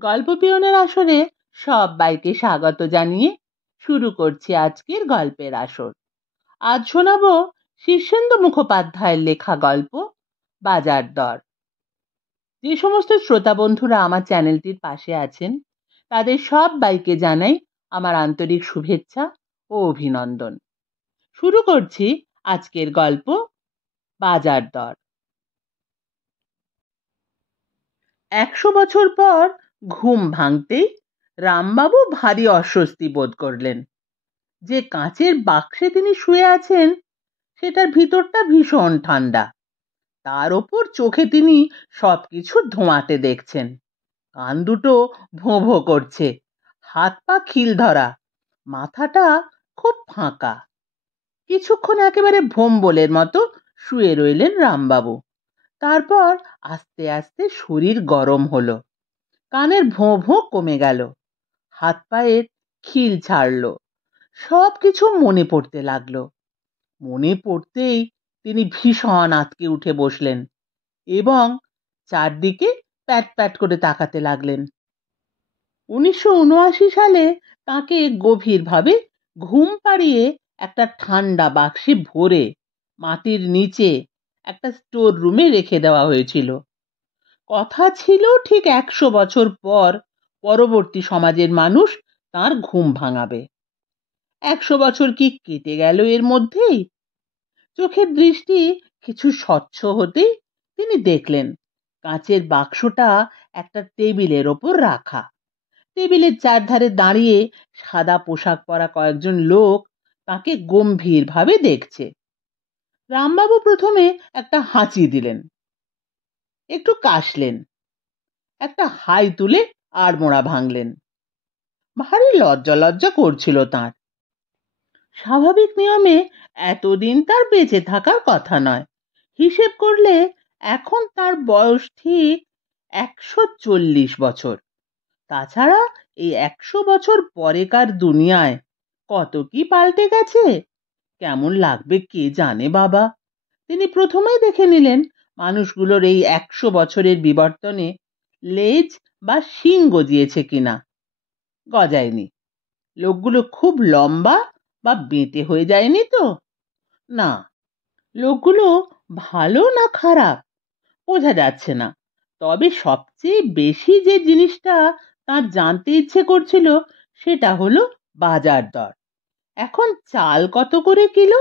গল্প পিয়নের আসরে সবাইকে স্বাগত জানিয়ে শুরু করছি আজকের গল্পের আসর। আজ শোনাবো শীর্ষেন্দু মুখোপাধ্যায়ের লেখা গল্প বাজার দর। যে সমস্ত শ্রোতা বন্ধুরা আমার চ্যানেলটির পাশে আছেন তাদের সবাইকে জানাই আমার আন্তরিক শুভেচ্ছা ও অভিনন্দন। শুরু করছি আজকের গল্প বাজার দর। 100 বছর পর ঘুম ভাঙতেই রামবাবু ভারী অস্বস্তি বোধ করলেন। যে কাঁচের বাক্সে তিনি শুয়ে আছেন সেটার ভিতরটা ভীষণ ঠান্ডা, তার ওপর চোখে তিনি সবকিছু ধোঁয়াটে দেখছেন। কান দুটো ভোঁ ভোঁ করছে, হাত পা খিল ধরা, মাথাটা খুব ফাঁকা। কিছুক্ষণ একেবারে ভোম্বলের মতো শুয়ে রইলেন রামবাবু। তারপর আস্তে আস্তে শরীর গরম হলো, কানের ভোঁ ভোঁ কমে গেল, হাত পায়ের খিল ছাড়লো, সব কিছু মনে পড়তে লাগলো। মনে পড়তেই তিনি ভীষণ আঁতকে উঠে বসলেন এবং চারদিকে প্যাট প্যাট করে তাকাতে লাগলেন। 1979 সালে তাকে গভীরভাবে ঘুম পাড়িয়ে একটা ঠান্ডা বাক্সে ভরে মাটির নিচে একটা স্টোর রুমে রেখে দেওয়া হয়েছিল। কথা ছিল ঠিক 100 বছর পর পরবর্তী সমাজের মানুষ তার ঘুম ভাঙাবে। 100 বছর কি কেটে গেল এর মধ্যেই? চোখের দৃষ্টি কিছু স্বচ্ছ হতেই তিনি দেখলেন কাঁচের বাক্সটা একটা টেবিলের ওপর রাখা। টেবিলের চারধারে দাঁড়িয়ে সাদা পোশাক পরা কয়েকজন লোক তাকে গম্ভীরভাবে দেখছে। রামবাবু প্রথমে একটা হাঁচি দিলেন, একটু কাশলেন, একটা হাই তুলে আড়মোড়া ভাঙলেন। ভারী লজ্জা লজ্জা করছিল তাঁর। স্বাভাবিক নিয়মে এতদিন তার বেঁচে থাকার কথা নয়। হিসেব করলে এখন তার বয়স ঠিক 140 বছর। তাছাড়া এই 100 বছর পরেকার দুনিয়ায় কত কি পাল্টে গেছে, কেমন লাগবে কে জানে বাবা। তিনি প্রথমেই দেখে নিলেন মানুষগুলোর এই 100 বছরের বিবর্তনে লেজ বা শিং গজিয়েছে কিনা। গজায়নি। লোকগুলো খুব লম্বা বা বেঁটে হয়ে যায়নি তো? না। লোকগুলো ভালো না খারাপ বোঝা যাচ্ছে না, তবে সবচেয়ে বেশি যে জিনিসটা তার জানতে ইচ্ছে করছিল সেটা হলো বাজার দর। এখন চাল কত করে কিলো,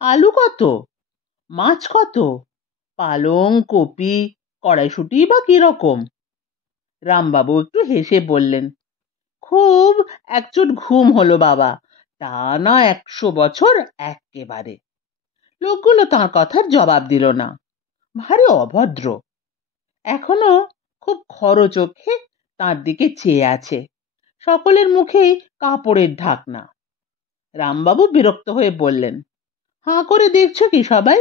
আলু কত, মাছ কত, পালং, কপি, কড়াইশুঁটি বা কিরকম। রামবাবু একটু হেসে বললেন, খুব একচুট ঘুম হলো বাবা, তা না 100 বছর একেবারে। লোকগুলো তাঁর কথার জবাব দিল না, ভারী অভদ্র। এখনো খুব খরো চোখে তাঁর দিকে চেয়ে আছে। সকলের মুখেই কাপড়ের ঢাকনা। রামবাবু বিরক্ত হয়ে বললেন, হাঁ করে দেখছো কি সবাই?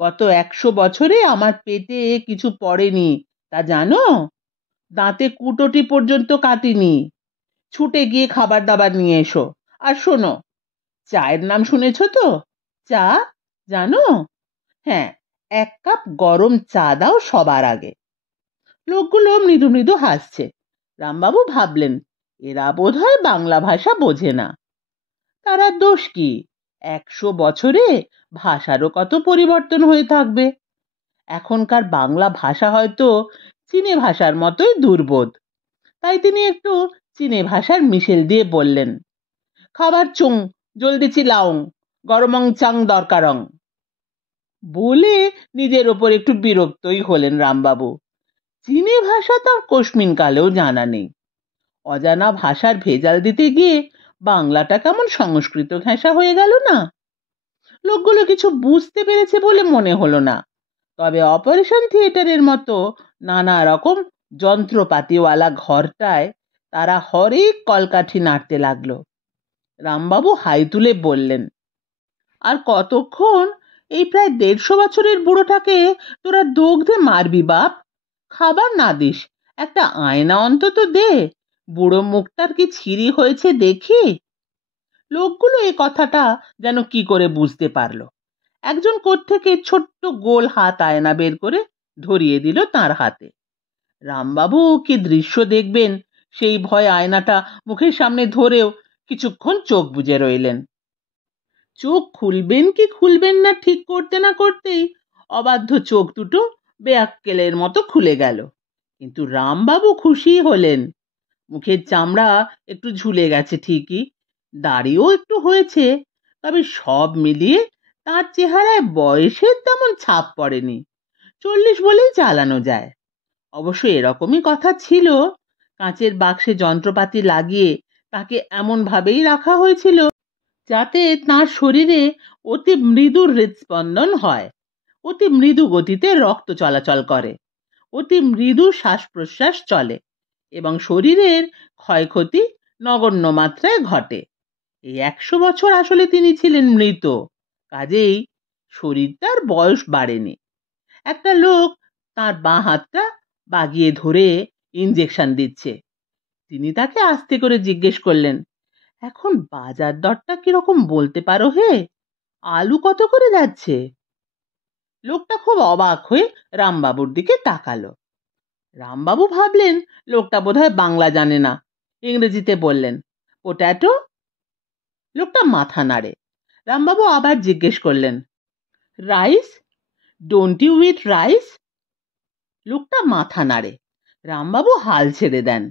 গত 100 বছরে আমার পেটে কিছু পড়েনি তা জানো? দাঁতে কুটোটি পর্যন্ত কাটিনি। ছুটে গিয়ে খাবার দাবার নিয়ে এসো। আর শোনো, চায়ের নাম শুনেছ তো? চা জানো? হ্যাঁ, 1 কাপ গরম চা দাও সবার আগে। লোকগুলো মৃদু মৃদু হাসছে। রামবাবু ভাবলেন, এরা বোধহয় বাংলা ভাষা বোঝে না। তারা দোষ কি? 100 বছরে ভাষারও কত পরিবর্তন হয়ে থাকবে। এখনকার বাংলা ভাষা হয়তো চীনে ভাষার মতোই দুর্বোধ। তাই তিনি একটু চীনে ভাষার মিশেল দিয়ে বললেন, খাবার চুং, জলদি চিলাওং, গরমং চাং দরকারং। বলে নিজের ওপর একটু বিরক্তই হলেন রামবাবু। চীনে ভাষা তার কোশমিন কালেও জানা নেই। অজানা ভাষার ভেজাল দিতে গিয়ে বাংলাটা কেমন সংস্কৃত ঘেঁষা হয়ে গেল না? লোকগুলো কিছু বুঝতে পেরেছে বলে মনে হলো না, তবে অপারেশন থিয়েটারের মতো নানা রকম যন্ত্রপাতিওয়ালা ঘরটায় তারা হরেক কলকাঠি নাড়তে লাগলো। রামবাবু হাই তুলে বললেন, আর কতক্ষণ এই প্রায় 150 বছরের বুড়োটাকে তোরা দগ্ধে মারবি বাপ? খাবার না দিস, একটা আয়না অন্তত দে, বুড়ো মুখটার কি ছিরি হয়েছে দেখি। লোকগুলো এই কথাটা যেন কি করে বুঝতে পারলো। একজন কোত্থেকে ছোট্ট গোল হাত আয়না বের করে ধরিয়ে দিল তার হাতে। রামবাবু কি দৃশ্য দেখবেন সেই ভয়ে আয়নাটা মুখের সামনে ধরেও কিছুক্ষণ চোখ বুজে রইলেন। চোখ খুলবেন কি খুলবেন না ঠিক করতে না করতেই অবাধ্য চোখ দুটো বেয়াক্কেলের মতো খুলে গেল। কিন্তু রামবাবু খুশি হলেন। মুখের চামড়া একটু ঝুলে গেছে ঠিকই, দাড়িও একটু হয়েছে, তবে সব মিলিয়ে তার চেহারায় বয়সের তেমন ছাপ পড়েনি। 40 বলেই চালানো যায়। অবশ্য এরকমই কথা ছিল। কাঁচের বাক্সে যন্ত্রপাতি লাগিয়ে তাকে এমন ভাবেই রাখা হয়েছিল যাতে তার শরীরে অতি মৃদু হৃদস্পন্দন হয়, অতি মৃদু গতিতে রক্ত চলাচল করে, অতি মৃদু শ্বাস প্রশ্বাস চলে এবং শরীরের ক্ষয়ক্ষতি নগণ্য মাত্রায় ঘটে। এই 100 বছর আসলে তিনি ছিলেন মৃত, কাজেই শরীরটার বয়স বাড়েনি। একটা লোক তার বাঁ হাতটা বাগিয়ে ধরে ইঞ্জেকশন দিচ্ছে। তিনি তাকে আস্তে করে জিজ্ঞেস করলেন, এখন বাজার দরটা কিরকম বলতে পারো হে? আলু কত করে যাচ্ছে? লোকটা খুব অবাক হয়ে রামবাবুর দিকে তাকালো। রামবাবু ভাবলেন লোকটা বোধহয় বাংলা জানে না, ইংরেজিতে বললেন, পোট্যাটো। লোকটা মাথা নাড়ে। রামবাবু আবার জিজ্ঞেস করলেন, rice? Don't you eat rice? লোকটা মাথা নাড়ে। রামবাবু হাল ছেড়ে দেন।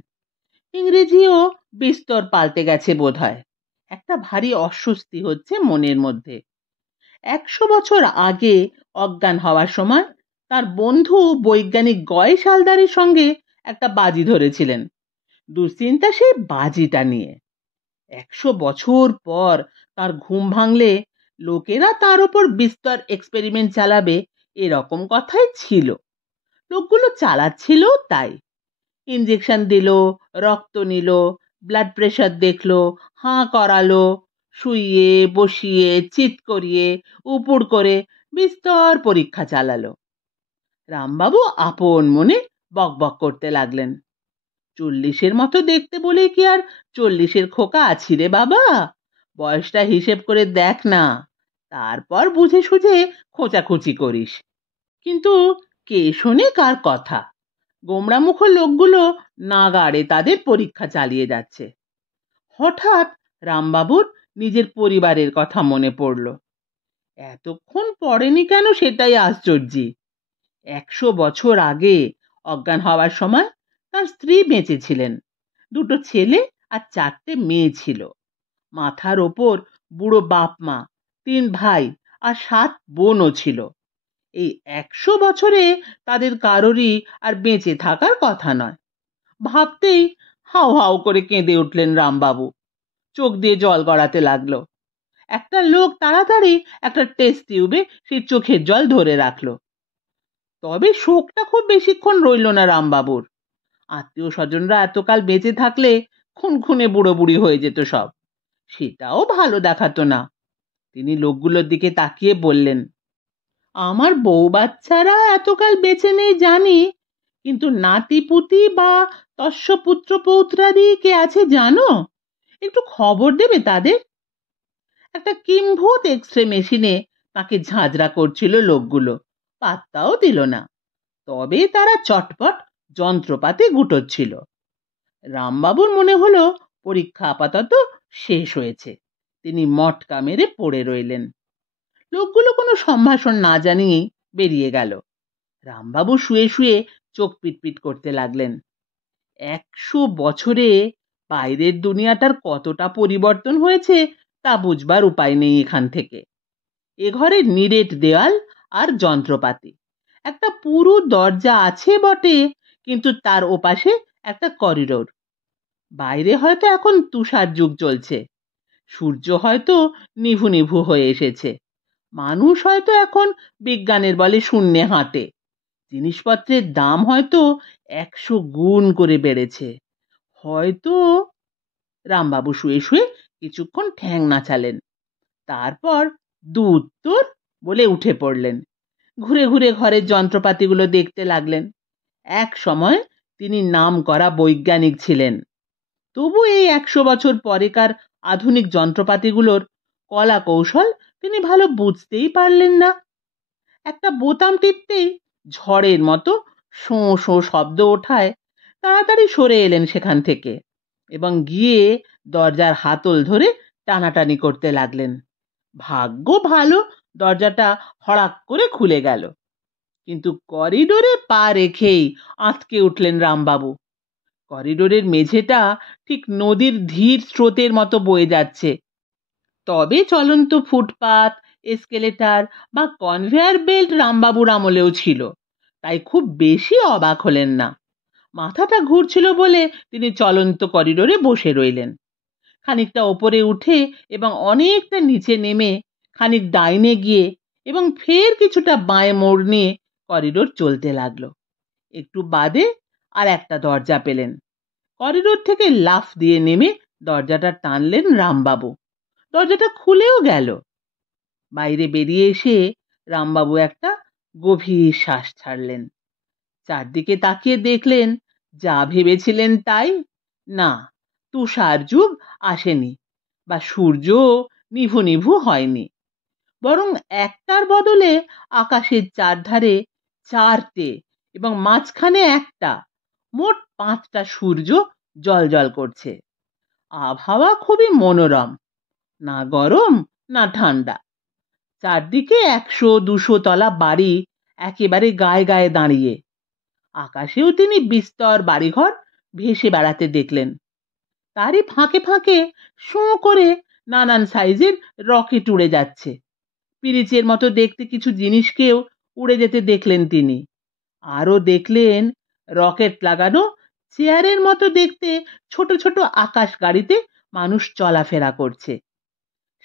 ইংরেজিও বিস্তর পাল্টে গেছে বোধহয়। একটা ভারী অস্বস্তি হচ্ছে মনের মধ্যে। 100 বছর আগে অজ্ঞান হওয়ার সময় তার বন্ধু বৈজ্ঞানিক গয়েশ হালদারের সঙ্গে একটা বাজি ধরেছিলেন। দুশ্চিন্তা সেই বাজিটা নিয়ে। 100 বছর পর তার ঘুম ভাঙলে লোকেরা তার ওপর বিস্তর এক্সপেরিমেন্ট চালাবে, এরকম কথাই ছিল। লোকগুলো চালাচ্ছিল তাই। ইঞ্জেকশন দিল, রক্ত নিল, ব্লাড প্রেশার দেখলো, হাঁ করালো, শুইয়ে বসিয়ে চিৎ করিয়ে উপুড় করে বিস্তর পরীক্ষা চালালো। রামবাবু আপন মনে বকবক করতে লাগলেন, 40-এর মতো দেখতে বলে কি আর 40-এর খোকা আছি রে বাবা? বয়সটা হিসেব করে দেখ না, তারপর বুঝে সুঝে খোঁচাখুচি করিস। কিন্তু কে শোনে কার কথা? গোমড়ামুখ লোকগুলো নাগাড়ে তাদের পরীক্ষা চালিয়ে যাচ্ছে। হঠাৎ রামবাবুর নিজের পরিবারের কথা মনে পড়ল। এতক্ষণ পড়েনি কেন সেটাই আশ্চর্য। 100 বছর আগে অজ্ঞান হওয়ার সময় তার স্ত্রী বেঁচে ছিলেন, 2 ছেলে আর 4টে মেয়ে ছিল। মাথার ওপর বুড়ো বাপ মা, 3 ভাই আর 7 বোনও ছিল। এই 100 বছরে তাদের কারোরই আর বেঁচে থাকার কথা নয়। ভাবতেই হাউ হাউ করে কেঁদে উঠলেন রামবাবু। চোখ দিয়ে জল গড়াতে লাগলো। একটা লোক তাড়াতাড়ি একটা টেস্ট টিউবে সেই চোখের জল ধরে রাখলো। তবে শোকটা খুব বেশিক্ষণ রইল না রামবাবুর। আত্মীয় স্বজনরা এতকাল বেঁচে থাকলে খুনখুনে বুড়ো বুড়ি হয়ে যেত সব, সেটাও ভালো দেখাতো না। তিনি লোকগুলোর দিকে তাকিয়ে বললেন, আমার বউ বাচ্চারা এতকাল বেঁচে নেই জানি, কিন্তু নাতিপুতি বা তস্য পুত্র পৌত্রাদি কে আছে জানো? একটু খবর দেবে তাদের। একটা কিম্ভূত এক্সরে মেশিনে তাকে ঝাঁঝরা করছিল লোকগুলো, পাত্তাও দিল না। তবে তারা চটপট যন্ত্রপাতি গুটোচ্ছিল। রামবাবুর মনে হলো পরীক্ষা আপাতত শেষ হয়েছে। তিনি মটকা মেরে পড়ে রইলেন। লোকগুলো কোনো সম্ভাষণ না জানিয়েই বেরিয়ে গেল। রামবাবু শুয়ে শুয়ে চোখ পিটপিট করতে লাগলেন। 100 বছরে বাইরের দুনিয়াটার কতটা পরিবর্তন হয়েছে তা বুঝবার উপায় নেই এখান থেকে। এ ঘরে নিরেট দেওয়াল আর যন্ত্রপাতি, একটা পুরো দরজা আছে বটে, কিন্তু তার ওপাশে একটা করিডোর। বাইরে হয়তো এখন তুষার যুগ চলছে, সূর্য হয়তো নিভু নিভু হয়ে এসেছে, মানুষ হয়তো এখন বিজ্ঞানের বলে শূন্যে হাঁটে, জিনিসপত্রের দাম হয়তো 100 গুণ করে বেড়েছে, হয়তো। রামবাবু শুয়ে শুয়ে কিছুক্ষণ ঠ্যাং নাচালেন, তারপর দু উত্তর বলে উঠে পড়লেন। ঘুরে ঘুরে ঘরের যন্ত্রপাতিগুলো দেখতে লাগলেন। এক সময় তিনি নাম করা বৈজ্ঞানিক ছিলেন, তবু এই 100 বছর পরেকার আধুনিক যন্ত্রপাতিগুলোর কলা কৌশল তিনি ভালো বুঝতেই পারলেন না। একটা বোতাম টিপতেই ঝড়ের মতো শোঁ শোঁ শব্দ ওঠায় তাড়াতাড়ি সরে এলেন সেখান থেকে এবং গিয়ে দরজার হাতল ধরে টানাটানি করতে লাগলেন। ভাগ্য ভালো, দরজাটা হড়াক করে খুলে গেল। কিন্তু করিডোরে পা রেখেই আঁতকে উঠলেন রামবাবু। করিডোরের মেঝেটা ঠিক নদীর ধীর স্রোতের মতো বয়ে যাচ্ছে। তবে চলন্ত ফুটপাত, এসকেলেটার বা কনভেয়ার বেল্ট রামবাবুর আমলেও ছিল, তাই খুব বেশি অবাক হলেন না। মাথাটা ঘুরছিল বলে তিনি চলন্ত করিডোরে বসে রইলেন। খানিকটা ওপরে উঠে এবং অনেকটা নিচে নেমে খানিক ডাইনে গিয়ে এবং ফের কিছুটা বাঁয়ে মোড় নিয়ে করিডোর চলতে লাগলো। একটু বাদে আর একটা দরজা পেলেন। করিডোর থেকে লাফ দিয়ে নেমে দরজাটা টানলেন রামবাবু। দরজাটা খুলেও গেল। বাইরে বেরিয়ে এসে রামবাবু একটা গভীর শ্বাস ছাড়লেন। চারদিকে তাকিয়ে দেখলেন যা ভেবেছিলেন তাই। না, তুষার যুগ আসেনি বা সূর্য নিভু নিভু হয়নি, বরং একটার বদলে আকাশের চারধারে চারটে এবং মাঝখানে একটা, মোট 5টা সূর্য জ্বলজ্বল করছে। আবহাওয়া খুবই মনোরম, না গরম না ঠান্ডা। চারদিকে 100-200 তলা বাড়ি একেবারে গায়ে গায়ে দাঁড়িয়ে। আকাশেও তিনি বিস্তর বাড়িঘর ভেসে বেড়াতে দেখলেন। তারই ফাঁকে ফাঁকে শোঁ করে নানান সাইজের রকেট উড়ে যাচ্ছে। পিরিচের মতো দেখতে কিছু জিনিসকেও উড়ে যেতে দেখলেন তিনি। আরও দেখলেন রকেট লাগানো চেয়ারের মতো দেখতে ছোট ছোট আকাশ গাড়িতে মানুষ চলাফেরা করছে।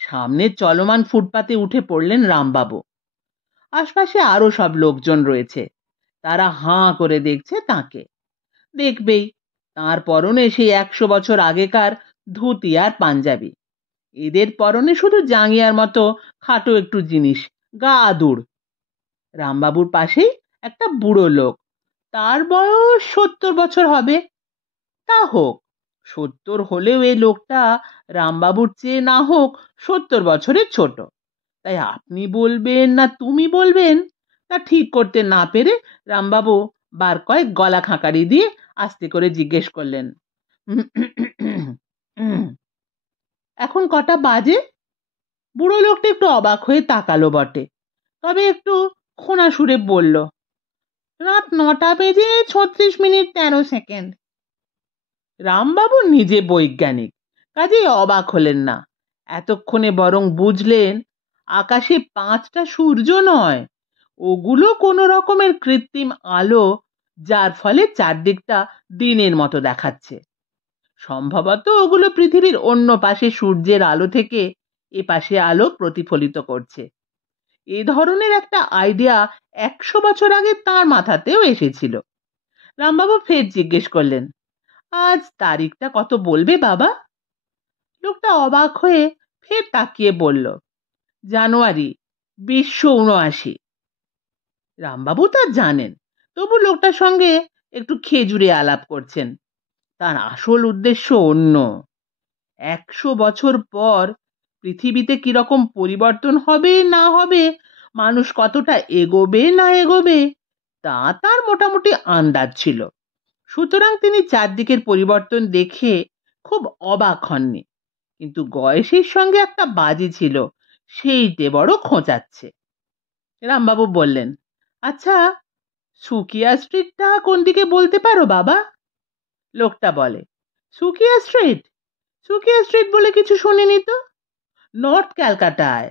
সামনে চলমান ফুটপাতে উঠে পড়লেন রামবাবু। আশপাশে আরো সব লোকজন রয়েছে, তারা হাঁ করে দেখছে তাকে। দেখবেই, তার পরনে সেই 100 বছর আগেকার ধুতি আর পাঞ্জাবি। এদের পরনে শুধু জাঙ্গিয়ার মতো খাটো একটু জিনিস, গা আদুর। রামবাবুর পাশেই একটা বুড়ো লোক, তার বয়স 70 বছর হবে। তা হোক, 70 হলেও এই লোকটা রামবাবুর চেয়ে না হোক 70 বছরের ছোট। তাই আপনি বলবেন না তুমি বলবেন তা ঠিক করতে না পেরে রামবাবু বার কয়েক গলা খাঁকারি দিয়ে আস্তে করে জিজ্ঞেস করলেন, এখন কটা বাজে? বুড়ো লোকটা একটু অবাক হয়ে তাকালো বটে, তবে একটু খোনা সুরে বলল, রাত 9টা বেজে 36 মিনিট 13 সেকেন্ড। রামবাবু নিজে বৈজ্ঞানিক, কাজেই অবাক হলেন না। এতক্ষণে বরং বুঝলেন আকাশে 5টা সূর্য নয়, ওগুলো কোনো রকমের কৃত্রিম আলো, যার ফলে চারদিকটা দিনের মতো দেখাচ্ছে। সম্ভবত ওগুলো পৃথিবীর অন্য পাশে সূর্যের আলো থেকে এ পাশে আলো প্রতিফলিত করছে। এ ধরনের একটা আইডিয়া 100 বছর আগে তার মাথাতেও এসেছিল। রামবাবু ফের জিজ্ঞেস করলেন, আজ তারিখটা কত বলবে বাবা? লোকটা অবাক হয়ে ফের তাকিয়ে বলল, জানুয়ারি 2079। রামবাবু তা জানেন, তবু লোকটার সঙ্গে একটু খেজুরে আলাপ করছেন। তার আসল উদ্দেশ্য অন্য। 100 বছর পর পৃথিবীতে কিরকম পরিবর্তন হবে না হবে, মানুষ কতটা এগোবে না এগোবে, তা তার মোটামুটি আন্দাজ ছিল। সুতরাং তিনি চারদিকের পরিবর্তন দেখে খুব অবাক হননি, কিন্তু গয়েসের সঙ্গে একটা বাজি ছিল, সেইটে বড় খোঁচাচ্ছে। রামবাবু বললেন, আচ্ছা, সুকিয়া স্ট্রিটটা কোন দিকে বলতে পারো বাবা? লোকটা বলে, সুকিয়া স্ট্রিট? সুকিয়া স্ট্রিট বলে কিছু শুনিনি তো। নর্থ ক্যালকাটায়।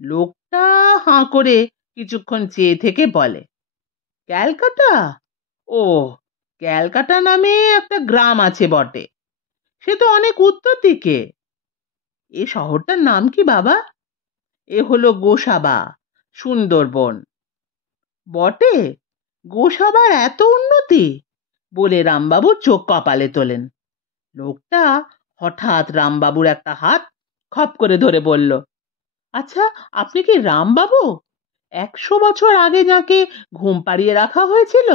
লোকটা হাঁ করে কিছুক্ষণ চেয়ে থেকে বলে, ক্যালকাটা? ও, ক্যালকাটা নামে একটা গ্রাম আছে বটে, সে তো অনেক উত্তর দিকে। এ শহরটার নাম কি বাবা? এ হলো গোসাবা, সুন্দরবন। বটে, গোসাবার এত উন্নতি? বলে রামবাবু চোখ কপালে তোলেন। লোকটা হঠাৎ রামবাবুর একটা হাত খপ করে ধরে বলল, আচ্ছা, আপনি কি রামবাবু, 100 বছর আগে যাকে ঘুম পাড়িয়ে রাখা হয়েছিল?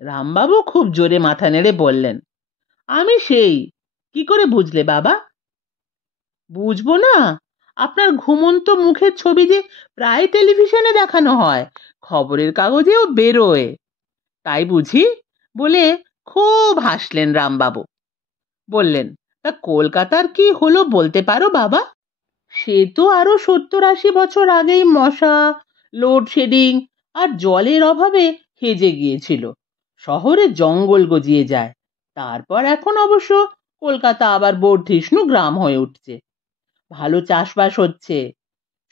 রামবাবু খুব জোরে মাথা নেড়ে বললেন, আমি সেই। কি করে বুঝলে বাবা? বুঝবো না? আপনার ঘুমন্ত মুখের ছবি যে প্রায় টেলিভিশনে দেখানো হয়, খবরের কাগজেও বেরোয়। তাই বুঝি? বলে খুব হাসলেন রামবাবু। বললেন, তা কলকাতার কি হলো বলতে পারো বাবা? সে তো আরো 70-80 বছর আগেই মশা, লোডশেডিং আর জলের অভাবে হেজে গিয়েছিল। শহরে জঙ্গল গজিয়ে যায়। তারপর এখন অবশ্য কলকাতা আবার বর্ধিষ্ণু গ্রাম হয়ে উঠছে। ভালো চাষবাস হচ্ছে।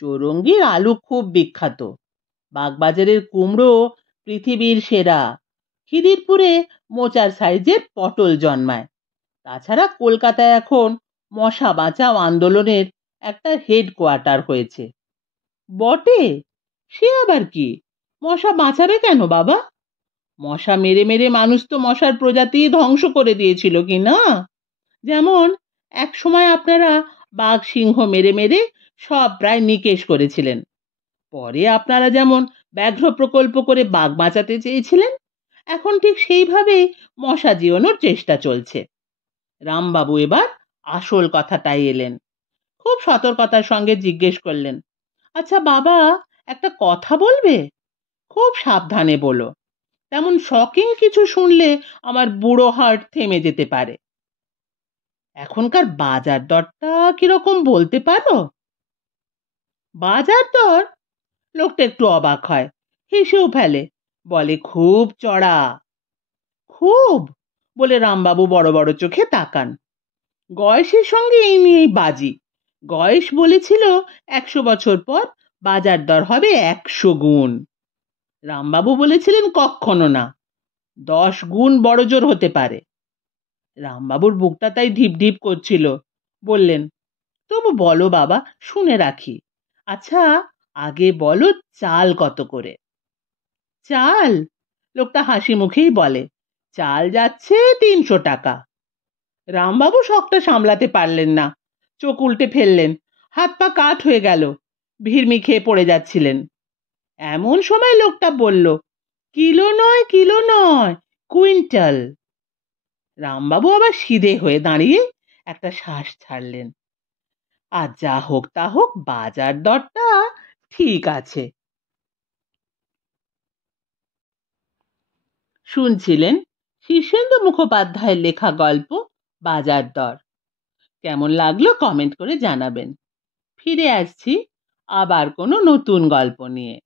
চৌরঙ্গীর আলু খুব বিখ্যাত। বাগবাজারের কুমড়ো পৃথিবীর সেরা। খিদিরপুরে মোচার সাইজের পটল জন্মায়। তাছাড়া কলকাতায় এখন মশা বাঁচাও আন্দোলনের একটা হেডকোয়ার্টার হয়েছে। বটে? সে আবার কি? মশা বাঁচাবে কেন বাবা? মশা মেরে মেরে মানুষ তো মশার প্রজাতি ধ্বংস করে দিয়েছিল কি না? যেমন এক সময় আপনারা বাঘ সিংহ মেরে মেরে সব প্রায় নিকেশ করেছিলেন। পরে আপনারা যেমন ব্যাঘ্র প্রকল্প করে বাঘ বাঁচাতে চেয়েছিলেন, এখন ঠিক সেইভাবেই মশা জিওনোর চেষ্টা চলছে। রামবাবু এবার আসল কথাটাই এলেন। খুব সতর্কতার সঙ্গে জিজ্ঞেস করলেন, আচ্ছা বাবা, একটা কথা বলবে? খুব সাবধানে বলো। তেমন শকিং কিছু শুনলে আমার বুড়ো হার্ট থেমে যেতে পারে। এখনকার বাজার দরটা কিরকম বলতে পারো? বাজার দর? লোকটা একটু অবাক হয়, হেসেও ফেলে, বলে খুব চড়া। খুব? বলে রামবাবু বড় বড় চোখে তাকান। গয়েশের সঙ্গে এই নিয়েই বাজি। গয়েশ বলেছিল 100 বছর পর বাজার দর হবে 100 গুণ। রামবাবু বলেছিলেন কখনো না, 10 গুণ বড় জোর হতে পারে। রামবাবুর বুকটা তাই ঢিপ ঢিপ করছিল। বললেন, তবু বলো বাবা, শুনে রাখি। আচ্ছা, আগে বলো চাল কত করে? চাল? লোকটা হাসি মুখেই বলে, চাল যাচ্ছে 300 টাকা। রামবাবু শখটা সামলাতে পারলেন না, চোখ উল্টে ফেললেন, হাত পা কাঠ হয়ে গেল, ভিড়মি খেয়ে পড়ে যাচ্ছিলেন। এমন সময় লোকটা বলল, কিলো নয়, কিলো নয়, কুইন্টাল। রামবাবু আবার সিধে হয়ে দাঁড়িয়ে একটা শ্বাস ছাড়লেন। আর যা হোক তা হোক, বাজার দরটা ঠিক আছে। শুনছিলেন শীর্ষেন্দু মুখোপাধ্যায়ের লেখা গল্প বাজার দর। কেমন লাগলো কমেন্ট করে জানাবেন। ফিরে আসছি আবার কোনো নতুন গল্প নিয়ে।